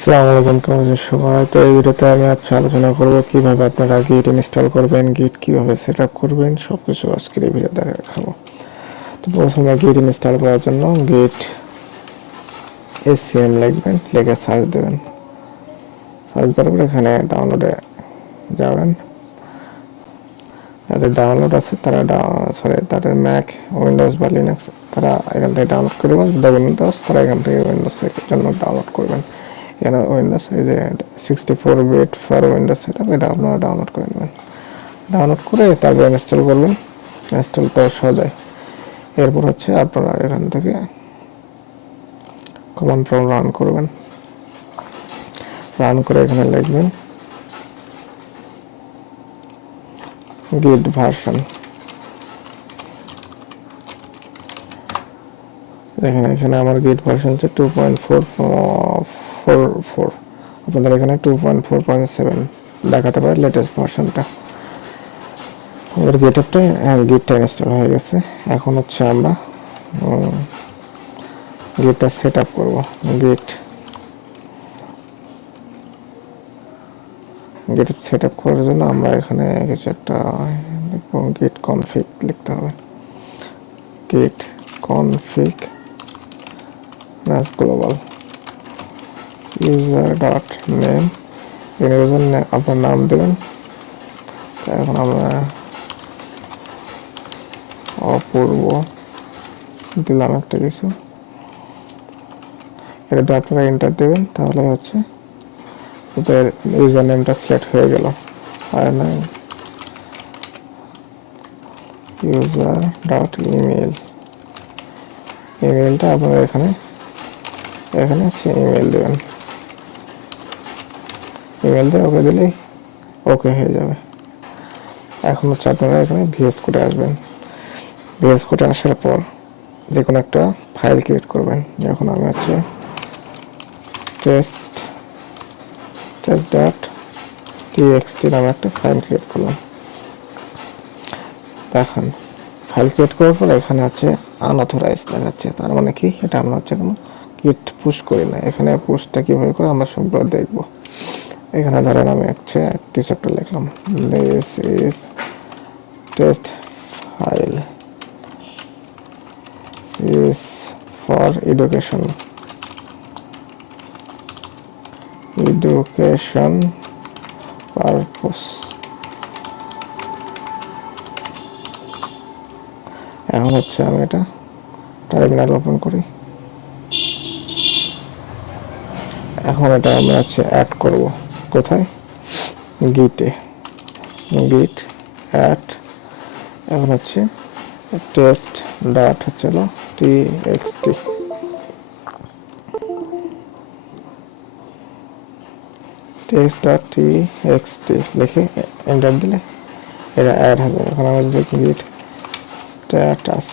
আসসালামু আলাইকুম, কেমন আছেন সবাই? তো এই ভিডিওতে আমি আজকে আলোচনা করব কিভাবে আপনারা গিট ইনস্টল করবেন, গিট কিভাবে সেট আপ করবেন, সবকিছু আজকের এই ভিডিও দেখাবো। তো প্রথমে গিট ইনস্টল করার জন্য গিট এসসিএম লিখবেন, লিখে সার্চ দেবেন। সার্চ দেওয়ার পরে এখানে ডাউনলোডে যাবেন। যাদের ডাউনলোড আছে তারা তাদের ম্যাক, উইন্ডোজ বা লিনাক্স তারা এখান থেকে ডাউনলোড করবেন। যাদের উইন্ডোজ তারা এখান থেকে উইন্ডোজের জন্য ডাউনলোড করবেন। এখানে উইন্ডোজ এই যে 64 bit for Windows set up, এটা আপনারা ডাউনলোড করে নেবেন। ডাউনলোড করে তারপর ইনস্টল করবেন। ইনস্টল তো সহজ। এরপর হচ্ছে আপনারা এখান থেকে কমান্ড প্রম্পট রান করবেন। রান করে এখানে লিখবেন গিট ভার্সন। এখানে আমার গিট ভার্সন হচ্ছে 2.444। আপনাদের এখানে 2.4.7 দেখাতে পারে লেটেস্ট ভার্সনটা। আমাদের গিটটা ইনস্টল হয়ে গেছে। এখন হচ্ছে আমরা গিটটা সেট আপ করবো। গিট সেট আপ করার জন্য আমরা এখানে কিছু একটা দেখবো, গিট কনফিগ লিখতে হবে। গিট config global user dot name, user আপনার নাম দেবেন। এখন আমরা অপূর্ব দিলাম একটা কিছু, এটাতে আপনারা এন্টার দেবেন। তাহলে হচ্ছে ওদের ইউজার নেমটা সিলেক্ট হয়ে গেল। আর না ইউজার ডট ইমেল, ইমেলটা আপনারা এখানে হচ্ছে ইমেল দেবেন। ইমেল দিয়ে ওকে দিলেই ওকে হয়ে যাবে। এখন হচ্ছে আপনারা এখানে ভিএস কোডে আসবেন। ভিএস কোডে আসার পর যে কোনো একটা ফাইল ক্রিয়েট করবেন। যখন আমি হচ্ছে টেস্ট ডট টিএক্সটি নামে একটা ফাইল ক্রিয়েট করলাম। দেখেন ফাইল ক্রিয়েট করার পর এখানে হচ্ছে আনঅথরাইজড দেখাচ্ছে। তার মানে কি, এটা আমরা হচ্ছে কোনো গিট পুশ করি না। এখানে পুশটা কীভাবে করে আমরা সবগুলো দেখবো। এখানে ধরেন আমি হচ্ছে কিছু একটা লিখলাম, this is test file is for education purpose. এখন হচ্ছে আমি এটা টার্মিনাল ওপেন করি। এখন এটা আমরা হচ্ছে অ্যাড করব কোথায়, গিটে। গিট অ্যাড, এখন হচ্ছে টেস্ট ডট হচ্ছে টিএক্সটি, টেক্সট ডট টিএক্সটি লিখে এন্টার দিলে এটা অ্যাড হবে। এখন আমরা দেখি গিট স্ট্যাটাস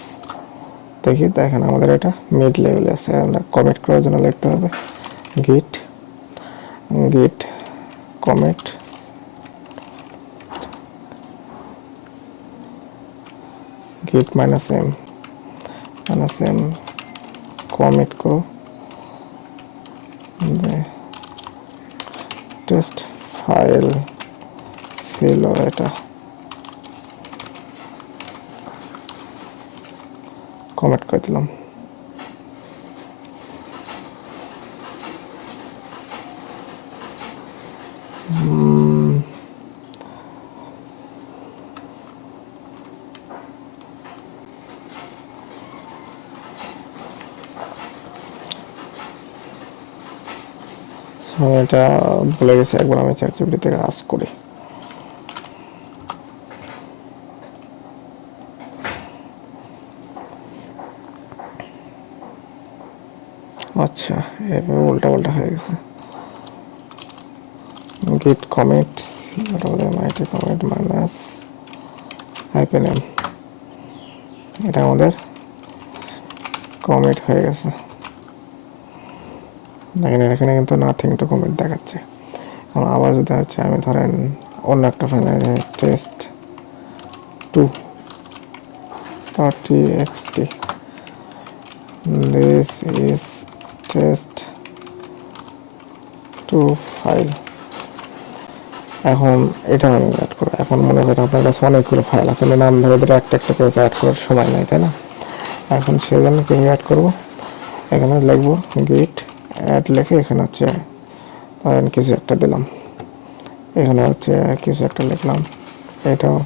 দেখি, দেখেন আমাদের এটা মিড লেভেলে আছে। আমরা কমিট করার জন্য লিখতে হবে গিট কমিট git -m কমিট করো টেস্ট ফাইল ছিল এটা, কমিট করে দিলাম। এটা ভুলে গেছি, একবার আমি চ্যাটজিপিটি থেকে আস্ক করি। আচ্ছা, এভাবে উল্টা পাল্টা হয়ে গেছে। গিট কমিট কমিট মাইনাস -m, এটা আমাদের কমিট হয়ে গেছে। দেখেন এখানে কিন্তু নাথিং টু কমিট দেখাচ্ছে। আবার যদি হচ্ছে আমি ধরেন অন্য একটা file test 2.txt, this is test two file. এখন এটা আমি অ্যাড করবো। এখন মনে করেন আপনার কাছে অনেকগুলো ফাইল আছে, নাম ধরে ধরে একটা একটা করে অ্যাড করার সময় নাই, তাই না? এখন সেই জন্য কীভাবে অ্যাড করবো, এখানে লিখবো গিট অ্যাড, লিখে এখানে হচ্ছে ধরেন কিছু একটা দিলাম, এখানে হচ্ছে কিছু একটা লিখলাম, এটাও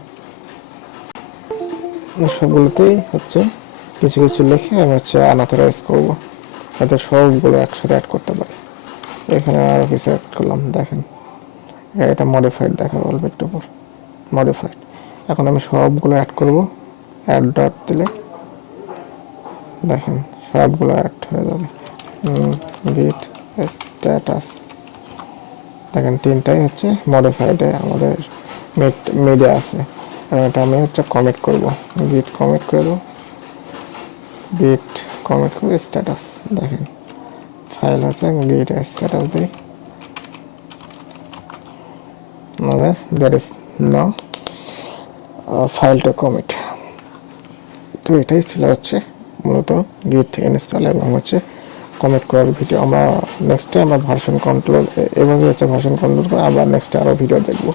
সবগুলোতেই হচ্ছে কিছু কিছু লিখে আমি হচ্ছে আনঅথরাইজ করবো, যাতে সবগুলো একসাথে অ্যাড করতে পারি। এখানে আরও কিছু অ্যাড করলাম, দেখেন এটা মডিফাইড দেখাবো অল্প একটু পর, মডিফাইড। এখন আমি সবগুলো অ্যাড করব, অ্যাড ডট দিলে দেখেন সবগুলো অ্যাড হয়ে যাবে। গিট স্ট্যাটাস, দেখেন তিনটাই হচ্ছে মডিফাইডে আমাদের মিডিয়া আছে। আর এটা আমি হচ্ছে কমিট করব, গিট কমিট করে দেবো, গিট কমিট করে স্ট্যাটাস, দেখেন ফাইল আছে গিট স্ট্যাটাস দিই, মানে that is now file two commit. তো এটাই ছিল হচ্ছে মূলত গিট ইনস্টল এবং হচ্ছে কমিট করার ভিডিও। আমরা নেক্সটে আমরা ভার্সন কন্ট্রোল, এভাবে হচ্ছে ভার্সন কন্ট্রোল করে আমরা নেক্সটে আরও ভিডিও দেখবো।